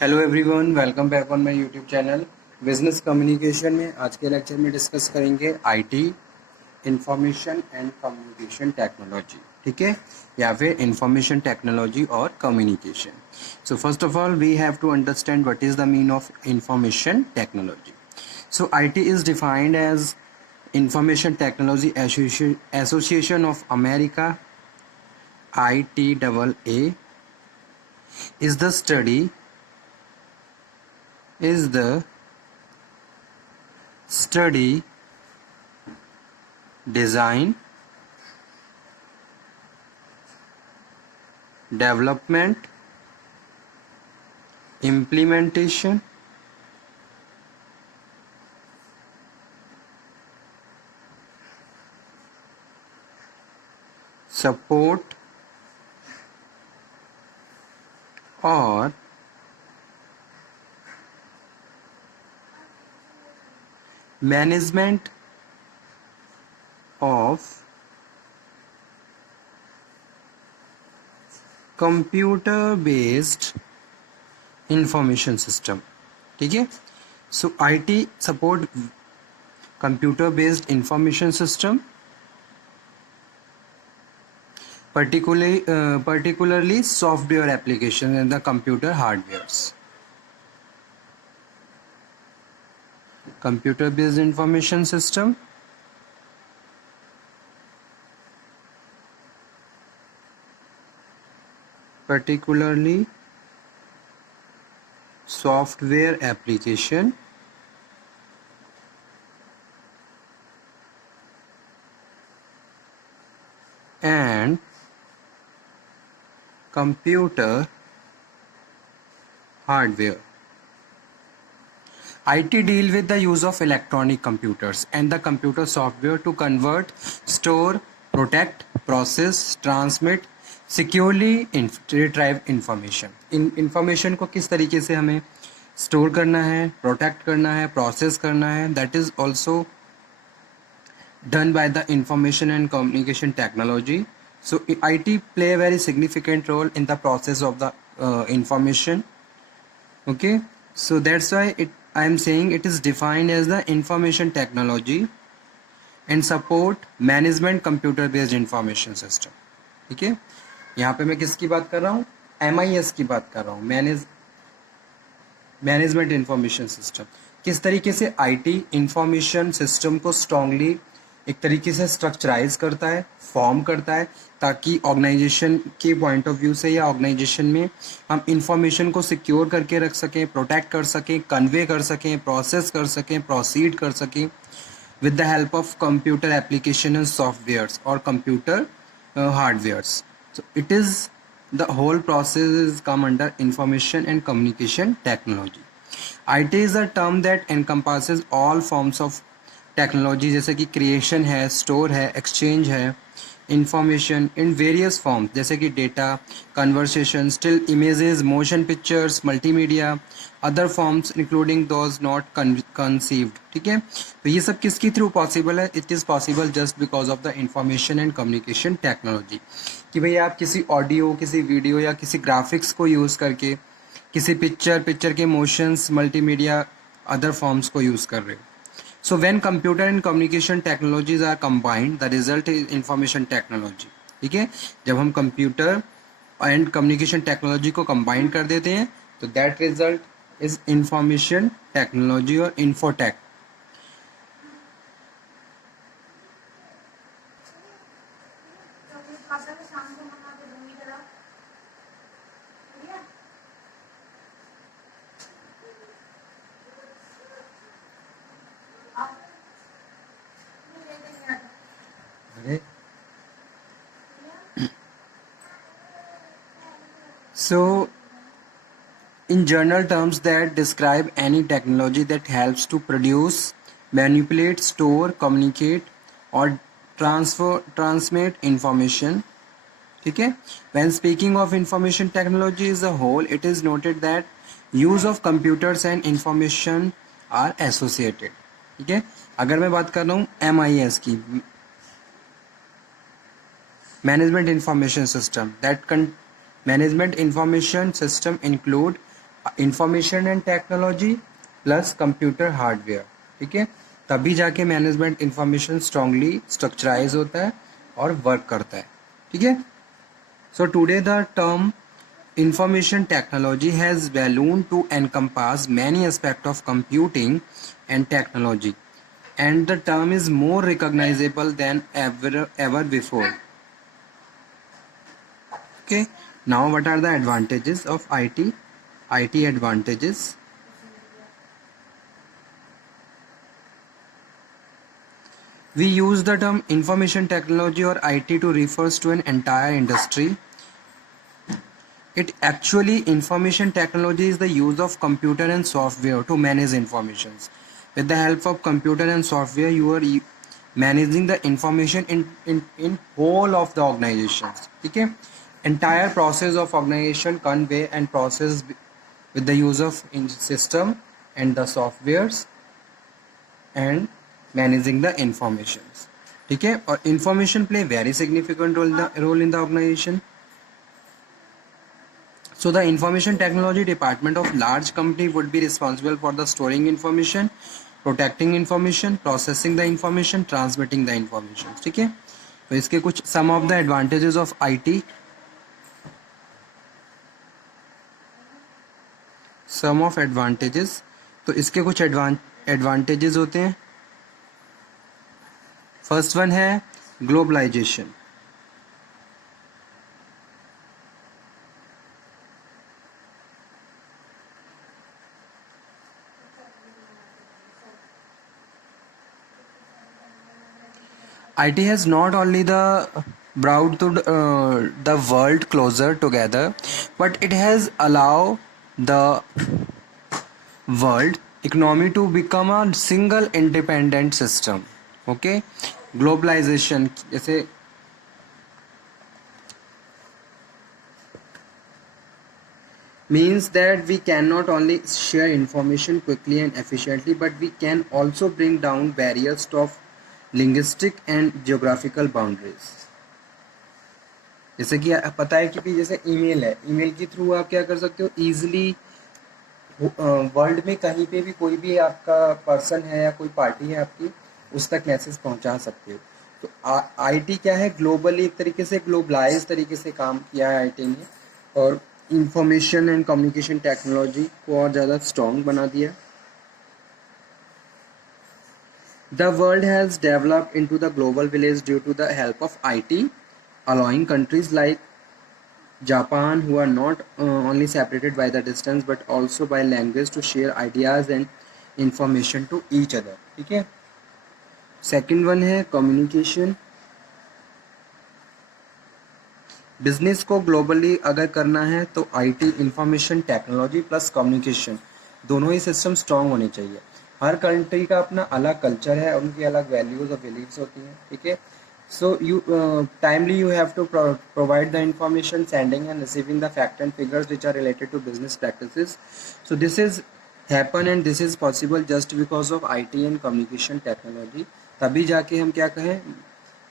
Hello everyone, welcome back on my YouTube channel business communication में। आज के lecture में डिस्कस करेंगे IT, information and communication technology. ठीक है, या फिर इंफॉर्मेशन टेक्नोलॉजी और communication. So first of all we have to understand what is the mean of information technology. So IT is defined as information technology association of America, ITAA, is the study is the study, design, development, implementation, support और management of computer based information system. ठीक है, so IT support computer based information system, particularly software application and the computer hardwares. Computer based information system, particularly software application and computer hardware. IT deal with the use of electronic computers and the computer software to convert, store, protect, process, transmit, securely retrieve information. In information को किस तरीके से हमें store करना है, protect करना है, process करना है, that is also done by the information and communication technology. So IT play a very significant role in the process of the information. Okay, so that's why I am saying it is defined as the information technology and support management computer based information system. ठीक है, यहाँ पे मैं किसकी बात कर रहा हूँ? MIS की बात कर रहा हूँ, मैनेजमेंट इंफॉर्मेशन सिस्टम। किस तरीके से आईटी इंफॉर्मेशन सिस्टम को स्ट्रांगली एक तरीके से स्ट्रक्चराइज करता है, फॉर्म करता है, ताकि ऑर्गेनाइजेशन के पॉइंट ऑफ व्यू से या ऑर्गेनाइजेशन में हम इंफॉर्मेशन को सिक्योर करके रख सकें, प्रोटेक्ट कर सकें, कन्वे कर सकें, प्रोसेस कर सकें, प्रोसीड कर सकें with the help of computer application and softwares or computer hardwares. So it is the whole process is come under information and communication technology. IT is a term that encompasses all forms of technology, जैसे कि creation है, store है, exchange है, information in various forms, जैसे कि data, conversation, still images, motion pictures, multimedia, other forms including those not conceived. ठीक है, तो ये सब किसकी थ्रू पॉसिबल है? It is possible just because of the information and communication technology. कि भाई आप किसी ऑडियो, किसी वीडियो या किसी ग्राफिक्स को यूज़ करके किसी पिक्चर के मोशंस, मल्टीमीडिया, अदर फॉर्म्स को यूज़ कर रहे हो। So when computer and communication technologies are combined, the result is information technology. ठीक है, जब हम कंप्यूटर एंड कम्युनिकेशन टेक्नोलॉजी को कंबाइन कर देते हैं तो that result is information technology और infotech. So in general terms that describe any technology that helps to produce, manipulate, store, communicate or transmit information. ठीक है, when speaking of information technology as a whole, it is noted that use of computers and information are associated. ठीक है, अगर मैं बात कर रहा हूँ MIS की, management information system, management information system include information and technology plus computer hardware, ठीक है, तभी जाके मैनेजमेंट इंफॉर्मेशन स्ट्रांगली स्ट्रक्चराइज होता है और वर्क करता है, ठीक है. So today the term information technology has ballooned to encompass many aspects of computing and technology, and the term is more recognizable than ever before. Okay, now what are the advantages of IT? IT advantages. We use the term information technology or IT to refers to an entire industry. It actually, information technology is the use of computer and software to manage informations. With the help of computer and software, you are managing the information in whole of the organizations. Okay, entire process of organization convey and process with the use of system and the softwares and managing the informations. ठीक है, और information play very significant role in the organization. So the information technology department of large company would be responsible for the storing information, protecting information, processing the information, transmitting the information. ठीक है, तो इसके कुछ some of the advantages of IT. Some of advantages, तो इसके कुछ advantages होते हैं. फर्स्ट वन है globalisation. IT has not only brought the world closer together, but it has allowed the world economy to become a single independent system. Okay, globalization जैसे means that we can not only share information quickly and efficiently, but we can also bring down barriers of linguistic and geographical boundaries. जैसे कि पता है कि जैसे email है, email के through आप क्या कर सकते हो, इजीली वर्ल्ड में कहीं पे भी कोई भी आपका पर्सन है या कोई पार्टी है आपकी, उस तक मैसेज पहुंचा सकते हो. तो आईटी क्या है, ग्लोबली एक तरीके से ग्लोबलाइज तरीके से काम किया है आईटी ने, और इंफॉर्मेशन एंड कम्युनिकेशन टेक्नोलॉजी को और ज़्यादा स्ट्रॉन्ग बना दिया. The world has developed into the global village due to the help of IT, allowing countries like Japan, who are not only separated by the distance but also by language, to share ideas and information to each other. ठीक है. Second one है communication. Business को globally अगर करना है तो IT, information technology plus communication, दोनों ही system strong होने चाहिए. हर कंट्री का अपना अलग कल्चर है, उनकी अलग वैल्यूज और बिलीव्स होती हैं. ठीक है. So you timely you have to provide the information, sending and receiving the fact and figures which are related to business practices. So this is happen and this is possible just because of IT and communication technology. तभी जाके हम क्या कहें,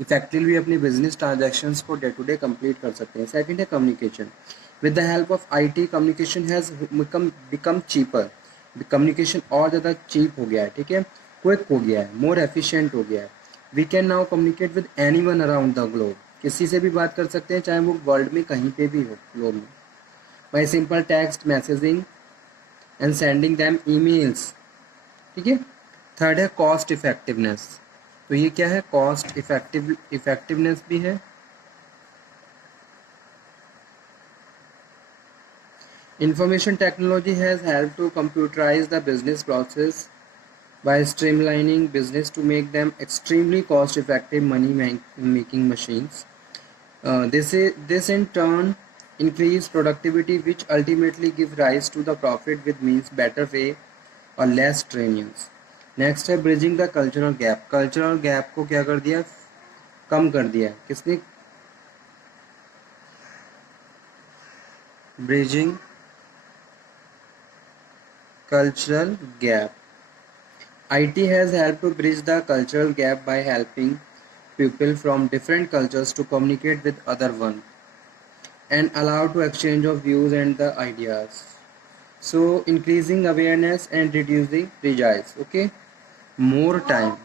effectively अपनी business transactions को day to day complete कर सकते हैं. सेकंड है communication. With the help of IT, communication has become cheaper. Communication और ज़्यादा चीप हो गया है. ठीक है, क्विक हो गया है, मोर एफिशिएंट हो गया है. We can now communicate with anyone around the globe. किसी से भी बात कर सकते हैं, चाहे वो वर्ल्ड में कहीं पे भी हो ग्लोब में, by simple text messaging and sending them emails. ठीक है. थर्ड है कॉस्ट इफेक्टिवनेस. तो ये क्या है, कॉस्ट इफेक्टिवनेस भी है. Information technology has help to computerize the business process by streamlining business to make them extremely cost effective money making machines. This in turn increase productivity, which ultimately give rise to the profit, with means better pay or less trainings. Next है bridging the cultural gap. Cultural gap को क्या कर दिया, कम कर दिया. किसने? Bridging cultural gap. IT has helped to bridge the cultural gap by helping people from different cultures to communicate with other one and allow to exchange of views and the ideas. So increasing awareness and reducing prejudice. Okay, more time.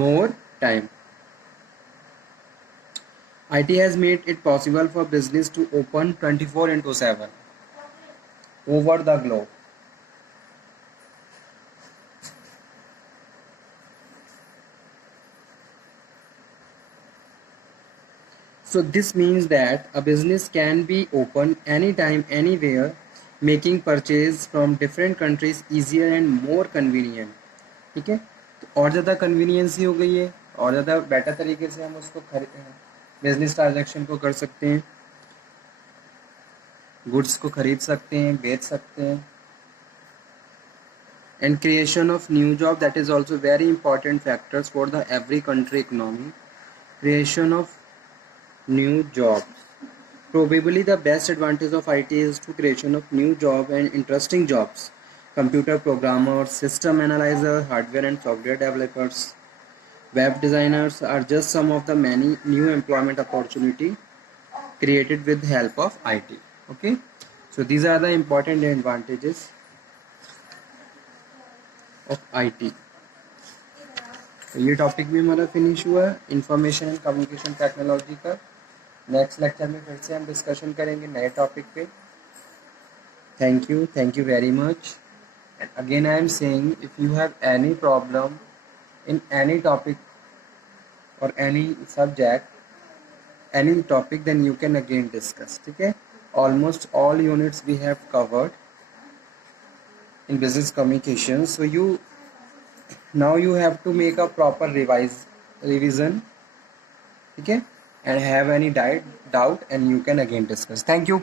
More time. IT has made it possible for business to open 24/7 over the globe. So this means that a business can be open anytime, anywhere, making purchase from different countries easier and more convenient. ठीक है, तो और ज़्यादा convenience हो गई है, और ज़्यादा बेटर तरीके से हम उसको बिजनेस ट्रांजैक्शन को कर सकते हैं, गुड्स को खरीद सकते हैं, बेच सकते हैं. And creation of new job, that is also very important factors for the every country economy. Creation of new jobs. Probably the best advantage of IT is to creation of new job and interesting jobs. Computer programmers, system analyzer, hardware and software developers, web designers are just some of the many new employment opportunity created with help of IT. Okay, so these are the important advantages of IT. तो ये topic भी हमारा finish हुआ है information and communication technology का. Next lecture में फिर से हम डिस्कशन करेंगे नए टॉपिक पे. Thank you very much. And again I am saying, if you have any problem in any topic और any subject, any topic, then you can again discuss. ठीक है, almost all units we have covered in business communication, so now you have to make a proper revision. Okay, and have any doubt and you can again discuss. Thank you.